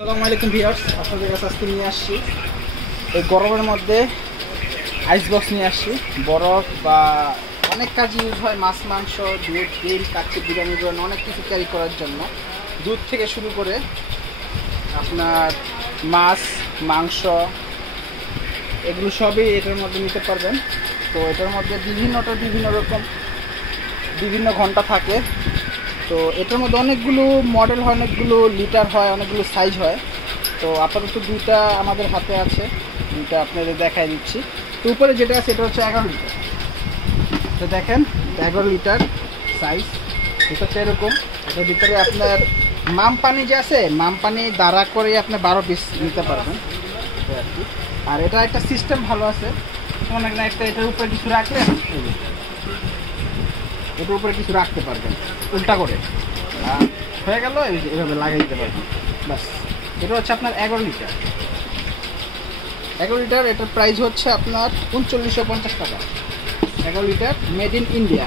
আসসালামু আলাইকুম ভিউয়ার্স, আপনাদের কাছে আজকে নিয়ে আসছি এই গরমের মধ্যে আইস বক্স নিয়ে আসছি। বরফ বা অনেক কাজে ইউজ হয়, মাছ, মাংস, দুধ, ডিম, কাচ্চি, বিরিয়ানির জন্য অনেক কিছু ক্যারি করার জন্য। দুধ থেকে শুরু করে আপনার মাছ, মাংস এগুলো সবই এটার মধ্যে নিতে পারবেন। তো এটার মধ্যে বিভিন্ন রকম বিভিন্ন ঘন্টা থাকে। তো এটার মধ্যে অনেকগুলো মডেল হয়, অনেকগুলো লিটার হয়, অনেকগুলো সাইজ হয়। তো আপাতত দুইটা আমাদের হাতে আছে, দুইটা আপনাদের দেখাই দিচ্ছি। তো উপরে যেটা আছে এটা হচ্ছে 11 লিটার। তো দেখেন 11 লিটার সাইজ, ভিতরটা এরকম। এটার ভিতরে আপনার মাম পানি যে আছে, মাম পানি দ্বারা করে আপনি 12 পিস নিতে পারবেন আর কি। আর এটা একটা সিস্টেম ভালো আছে, অনেক না একটা এটার উপরে কিছু রাখলেন, এটার উপরে কিছু রাখতে পারবেন উল্টা করে, হয়ে গেল এভাবে লাগিয়ে দিতে পারবেন বাস। এটা হচ্ছে আপনার 11 লিটার। 11 লিটার এটার প্রাইস হচ্ছে আপনার 3950 টাকা। 11 লিটার, মেড ইন ইন্ডিয়া।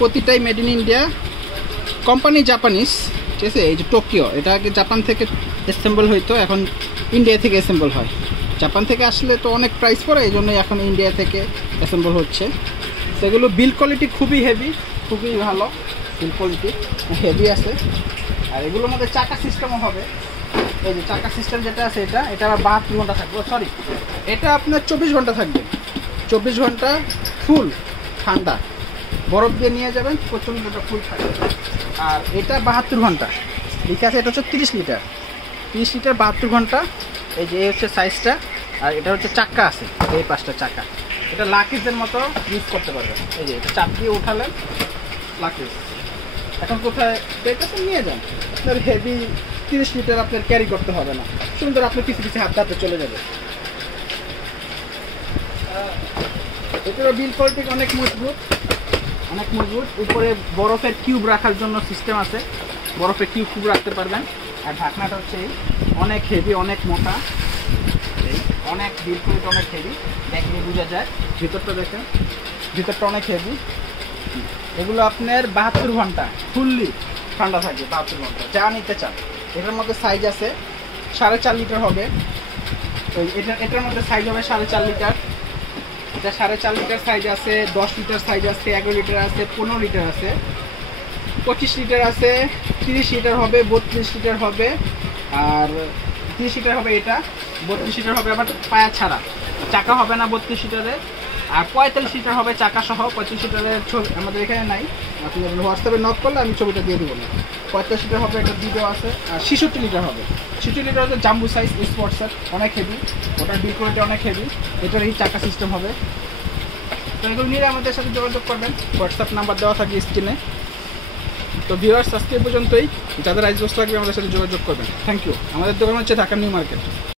প্রতিটাই made in India. Company Japanese, ঠিক আছে। এই যে টোকিও, এটা আগে জাপান থেকে অ্যাসেম্বল হইতো, এখন ইন্ডিয়া থেকে অ্যাসেম্বল হয়। জাপান থেকে আসলে তো অনেক প্রাইস পড়ে, এই জন্যই এখন ইন্ডিয়া থেকে অ্যাসেম্বল হচ্ছে। সেগুলো বিল্ড কোয়ালিটি খুবই হেভি, খুবই ভালো বিল্ড কোয়ালিটি, হেভি আছে। আর এগুলোর মধ্যে চাকা সিস্টেমও হবে। এই যে চাকা সিস্টেম যেটা আছে এটা আবার 72 ঘন্টা থাকবে, সরি এটা আপনার 24 ঘন্টা থাকবে। 24 ঘন্টা ফুল ঠান্ডা, বরফ দিয়ে নিয়ে যাবেন, 25 ঘন্টা ফুল থাকবে। আর এটা 72 ঘন্টা লিখে আছে। এটা হচ্ছে 30 লিটার, 30 লিটার 72 ঘন্টা। এই যে হচ্ছে সাইজটা। আর এটা হচ্ছে চাক্কা আছে, এই 5টা চাকা। এটা লাকিজের মতো ইউজ করতে পারবেন। এই যে এটা চাপ দিয়ে উঠালেন, লাকিজ। এখন কোথায় পেটেছে নিয়ে যান, আপনার হেভি 30 লিটার আপনার ক্যারি করতে হবে না, সুন্দর আপনার কিছু কিছু হাতে চলে যাবে। এটার বিল্ড কোয়ালিটি অনেক মজবুত, অনেক মজবুত। উপরে বরফের কিউব রাখার জন্য সিস্টেম আছে, বরফের কিউব রাখতে পারবেন। আর ঢাকনাটা হচ্ছে অনেক হেভি, অনেক মোটা, অনেক বিল্ড কোয়ালিটি অনেক হেভি, দেখলে বোঝা যায়। ভিতরটা দেখেন, ভিতরটা অনেক হেভি। এগুলো আপনার 72 ঘন্টা ফুললি ঠান্ডা থাকবে, 72 ঘন্টা যা নিতে চান। এটার মধ্যে সাইজ আছে 4.5 লিটার হবে। তো এটার মধ্যে সাইজ হবে 4.5 লিটার। এটা 4.5 লিটার সাইজ আছে, 10 লিটার সাইজ আছে, 11 লিটার আছে, 15 লিটার আছে, 25 লিটার আছে, 30 লিটার হবে, 32 লিটার হবে। আর 30 লিটার হবে এটা, 32 লিটার হবে আবার পায়া ছাড়া, চাকা হবে না 32 লিটারে। আর 45 লিটার হবে চাকা সহ। 25 লিটারের ছবি আমাদের এখানে নাই, আপনি হোয়াটসঅ্যাপে নক করলে আমি ছবিটা দিয়ে দেবো না। 45 লিটার হবে, একটা ভিডিও আছে। আর 66 লিটার হবে। 66 লিটার হচ্ছে জাম্বু সাইজ স্পোর্টসের, অনেক হেভি, ওটার বিল কোয়ালিটি অনেক হেভি। এটার এই চাকা সিস্টেম হবে। তো এগুলো নিয়ে আমাদের সাথে যোগাযোগ করবেন, হোয়াটসঅ্যাপ নাম্বার দেওয়া থাকে স্ক্রিনে। তো ভিউয়ার্স আজকে পর্যন্তই, যাদের আইস বক্স লাগবে আমাদের সাথে যোগাযোগ করবেন। Thank you. আমাদের দোকান হচ্ছে ঢাকা নিউ মার্কেট।